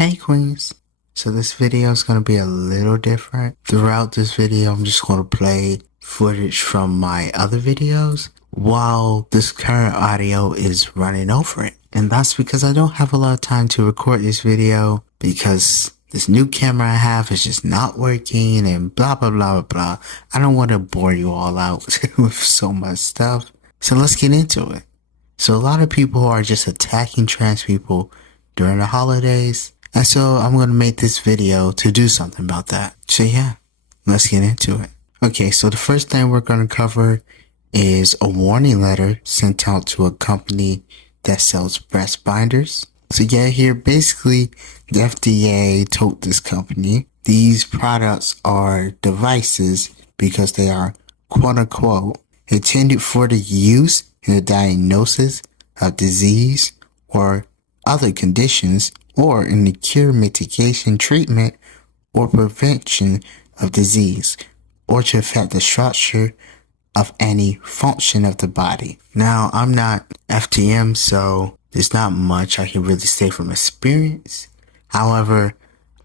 Hey Queens, so this video is going to be a little different. Throughout this video, I'm just going to play footage from my other videos while this current audio is running over it. And that's because I don't have a lot of time to record this video because this new camera I have is just not working and blah blah blah blah. I don't want to bore you all out with so much stuff. So let's get into it. So a lot of people are just attacking trans people during the holidays. And so I'm going to make this video to do something about that. So yeah, let's get into it. Okay, so the first thing we're going to cover is a warning letter sent out to a company that sells breast binders. So yeah, here basically the FDA told this company these products are devices because they are quote unquote intended for the use in the diagnosis of disease or other conditions or in the cure, mitigation, treatment, or prevention of disease, or to affect the structure of any function of the body. Now, I'm not FTM, so there's not much I can really say from experience. However,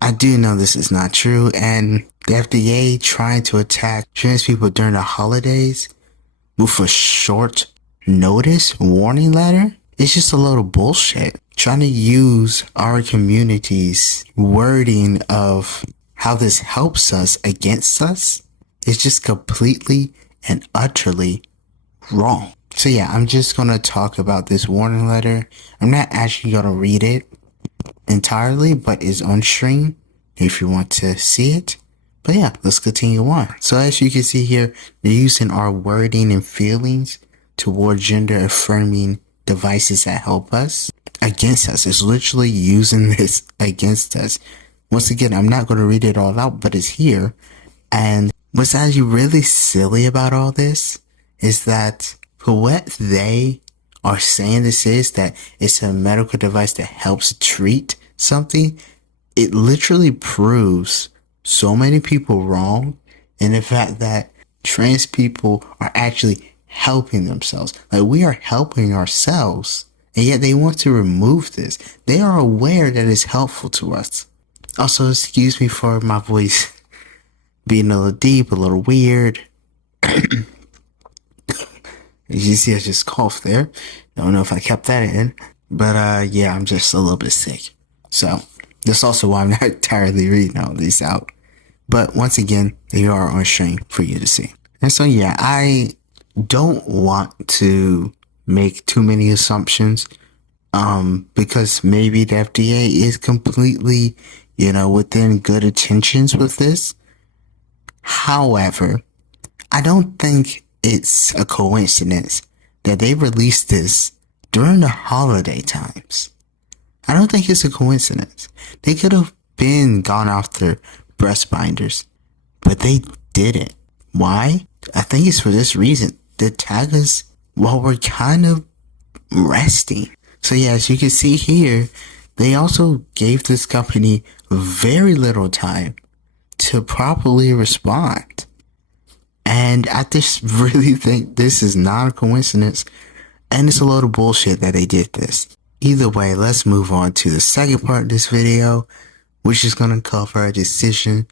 I do know this is not true, and the FDA trying to attack trans people during the holidays with a short notice warning letter, it's just a little bullshit. Trying to use our community's wording of how this helps us against us is just completely and utterly wrong. So yeah, I'm just going to talk about this warning letter. I'm not actually going to read it entirely, but it's on stream if you want to see it. But yeah, let's continue on. So as you can see here, they're using our wording and feelings toward gender affirming devices that help us against us. It's literally using this against us. Once again, I'm not going to read it all out, but it's here. And what's actually really silly about all this is that for what they are saying this is, that it's a medical device that helps treat something, it literally proves so many people wrong. And the fact that trans people are actually helping themselves. Like, we are helping ourselves, and yet they want to remove this. They are aware that it's helpful to us. Also, excuse me for my voice being a little deep, a little weird. As you see, I just coughed there. Don't know if I kept that in, but yeah, I'm just a little bit sick. So that's also why I'm not entirely reading all these out. But once again, they are on stream for you to see. And so yeah, I don't want to make too many assumptions, because maybe the FDA is completely, within good intentions with this. However, I don't think it's a coincidence that they released this during the holiday times. I don't think it's a coincidence. They could have been gone after breast binders, but they didn't. Why? I think it's for this reason. To tag us while we're kind of resting. So yeah, as you can see here, they also gave this company very little time to properly respond. And I just really think this is not a coincidence, and it's a load of bullshit that they did this. Either way, let's move on to the second part of this video, which is going to cover a decision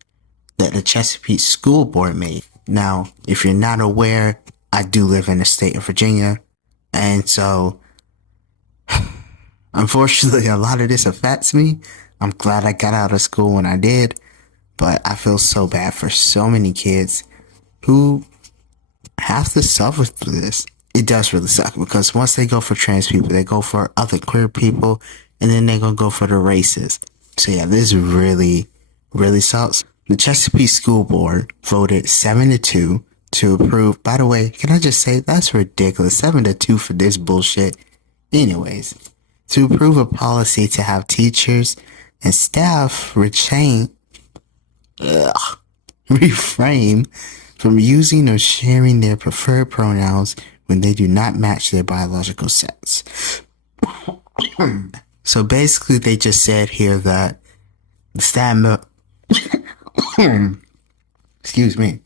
that the Chesapeake School Board made. Now, if you're not aware, I do live in the state of Virginia, and so unfortunately a lot of this affects me. I'm glad I got out of school when I did, but I feel so bad for so many kids who have to suffer through this. It does really suck, because once they go for trans people, they go for other queer people, and then they're gonna go for the races. So yeah, this really, really sucks. The Chesapeake School Board voted 7-2 to approve. By the way, can I just say that's ridiculous? 7-2 for this bullshit. Anyways, to approve a policy to have teachers and staff refrain from using or sharing their preferred pronouns when they do not match their biological sex. So basically, they just said here that the staff excuse me.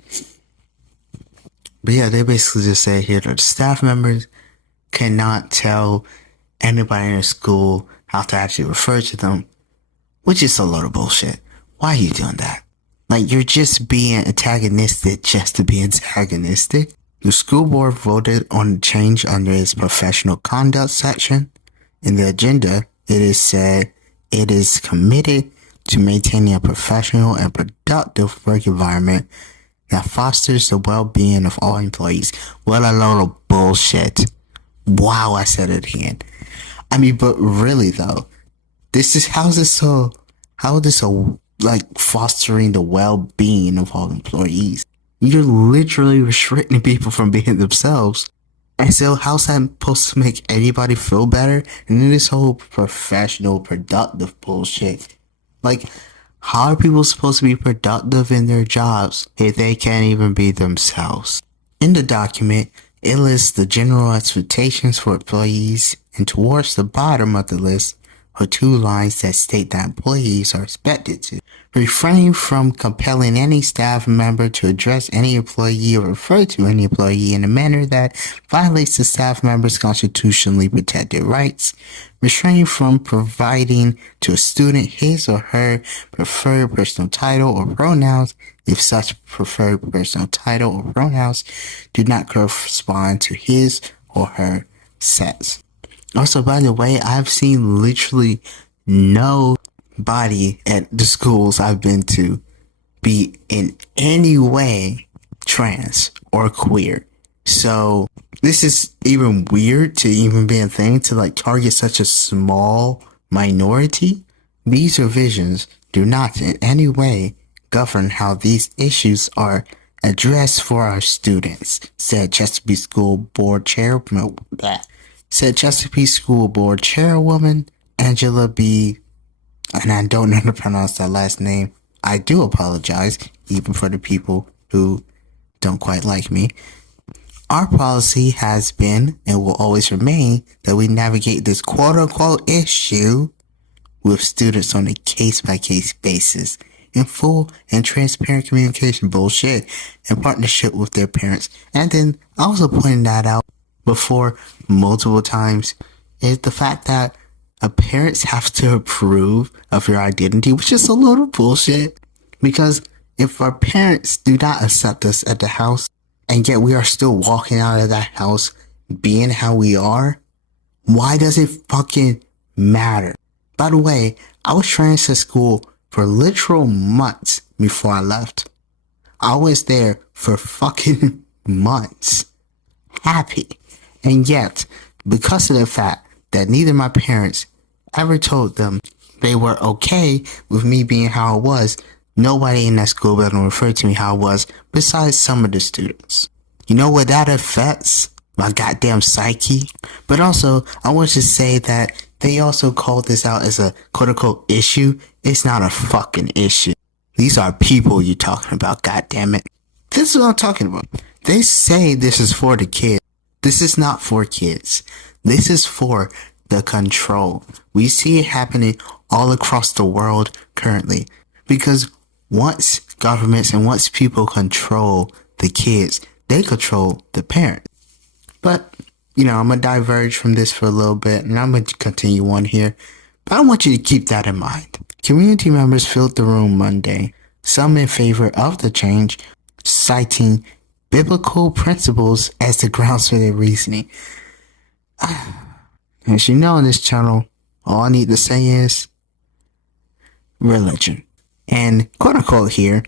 But yeah, they basically just say here that the staff members cannot tell anybody in the school how to actually refer to them which is a little bullshit. Why are you doing that? Like, you're just being antagonistic just to be antagonistic. The school board voted on the change under its professional conduct section. In the agenda, it is said it is committed to maintaining a professional and productive work environment that fosters the well-being of all employees. What a load of bullshit. Wow, I said it again. I mean, but really though, how is this like fostering the well-being of all employees? You're literally restricting people from being themselves. And so how's that supposed to make anybody feel better? And then this whole professional, productive bullshit. Like, how are people supposed to be productive in their jobs if they can't even be themselves? In the document, it lists the general expectations for employees, and towards the bottom of the list are 2 lines that state that employees are expected to refrain from compelling any staff member to address any employee or refer to any employee in a manner that violates the staff member's constitutionally protected rights, refrain from providing to a student his or her preferred personal title or pronouns if such preferred personal title or pronouns do not correspond to his or her sex. Also, by the way, I've seen literally nobody at the schools I've been to be in any way trans or queer. So this is even weird to even be a thing to like target such a small minority. These revisions do not in any way govern how these issues are addressed for our students, said Chesapeake School Board Chairwoman Angela B. And I don't know how to pronounce that last name. I do apologize, even for the people who don't quite like me. Our policy has been and will always remain that we navigate this quote-unquote issue with students on a case-by-case basis in full and transparent communication bullshit in partnership with their parents. And then also pointing that out before multiple times is the fact that parents have to approve of your identity, which is a little bullshit. Because if our parents do not accept us at the house, and yet we are still walking out of that house being how we are, why does it fucking matter? By the way, I was trans at school for literal months before I left. I was there for fucking months. Happy. And yet, because of the fact that neither my parents ever told them they were okay with me being how I was, nobody in that school building referred to me how I was besides some of the students. You know what that affects? My goddamn psyche. But also, I want to say that they also called this out as a quote-unquote issue. It's not a fucking issue. These are people you're talking about, goddammit. This is what I'm talking about. They say this is for the kids. This is not for kids. This is for the control. We see it happening all across the world currently. Because once governments and once people control the kids, they control the parents. But, I'm going to diverge from this for a little bit and I'm going to continue on here. But I want you to keep that in mind. Community members filled the room Monday, some in favor of the change, citing biblical principles as the grounds for their reasoning. As you know on this channel, all I need to say is religion. And quote unquote here,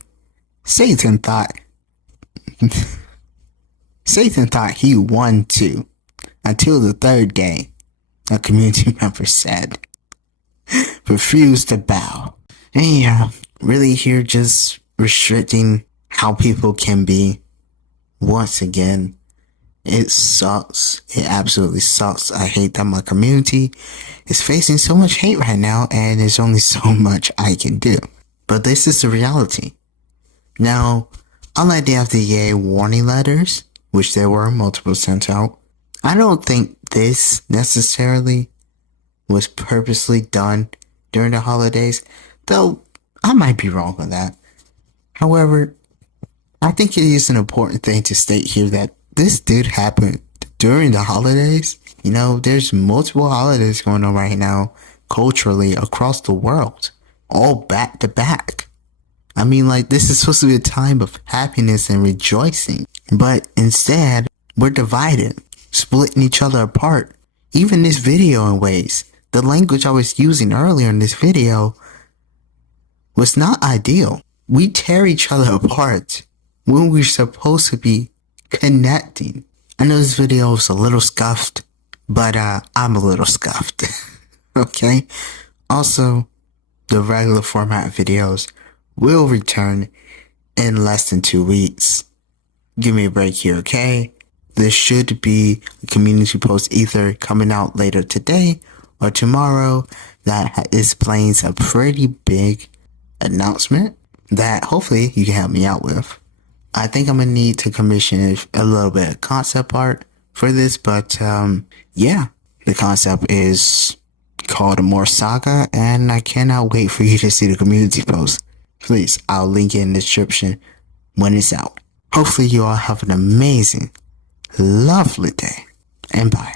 Satan thought he won too, until the third day, a community member said, refused to bow. And yeah, really here just restricting how people can be. Once again, it sucks. It absolutely sucks. I hate that my community is facing so much hate right now and there's only so much I can do. But this is the reality. Now, unlike the FDA warning letters, which there were multiple sent out, I don't think this necessarily was purposely done during the holidays, though I might be wrong on that. However, I think it is an important thing to state here that this did happen during the holidays. There's multiple holidays going on right now culturally across the world. all back to back. I mean, like, this is supposed to be a time of happiness and rejoicing, but instead, we're divided, splitting each other apart. Even this video in ways. The language I was using earlier in this video was not ideal. We tear each other apart when we're supposed to be connecting. I know this video was a little scuffed, but I'm a little scuffed. Okay? Also, the regular format videos will return in less than 2 weeks. Give me a break here, okay? There should be a community post either coming out later today or tomorrow that explains a pretty big announcement that hopefully you can help me out with. I think I'm gonna need to commission a little bit of concept art for this, but yeah, the concept is called More Saga, and I cannot wait for you to see the community post. Please, I'll link it in the description when it's out. Hopefully you all have an amazing, lovely day, and bye.